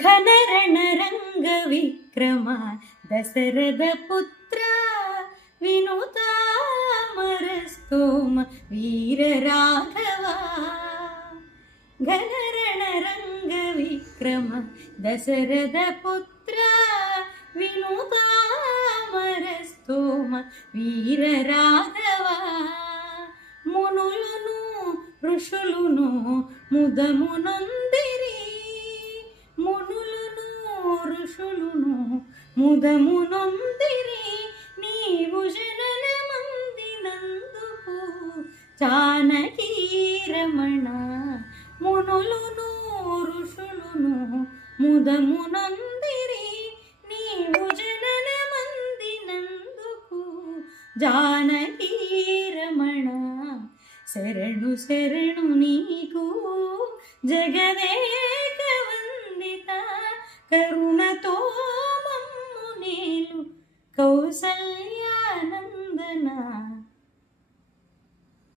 ఘనరణరంగ విక్రమ దశరథ పుత్ర వినుతామరస్తోమ వీర రాఘవ. ఘనరణరంగ విక్రమ దశరథ పుత్ర వినుతామరస్తోమ వీర రాఘవ. మునులను ఋషులును ముదమునొందిరి, మునులను ఋషులును ముదమునొందిరి, నీవు జననమందినందుకు జానకీ రమణ. మునులను ఋషులును ముదమునొందిరి, నీవు జననమందినందుకు జానకీ రమణ. శరణు శరణు నీకు జగదేక వందిత, కరుణతో మమ్ము నేలు కౌసల్యానంద.